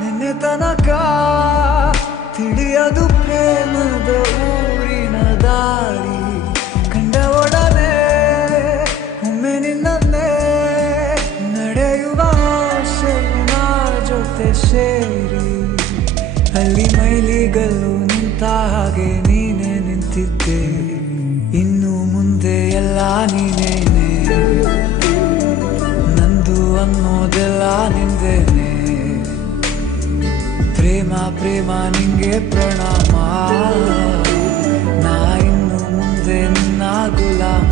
ನಿನ್ನೆ ತನಕ ತಿಳಿಯದು ಪ್ರೇಮದ ಊರಿನ ದಾರಿ ಕಂಡ ಒಡನೆ ಒಮ್ಮೆ ನಿನ್ನೇ ನಡೆಯುವ ಆಸೆಯ ಜೊತೆ ಸೇರಿ ಅಲ್ಲಿ ಮೈಲಿಗಲ್ಲು ನಿಂತ ಹಾಗೆ ನೀನೆ ನಿಂತಿದ್ದೆ. ಇನ್ನು ಮುಂದೆ ಎಲ್ಲ ನೀನೇನೆ, ನಂದು ಅನ್ನೋದೆಲ್ಲ ನಿಂದೇನೆ. ಪ್ರೇಮ ಪ್ರೇಮ ನಿಂಗೆ ಪ್ರಣಾಮ, ನಾ ಇನ್ನು ಮುಂದೆ ನಿನ್ನ ಗುಲಾಮ.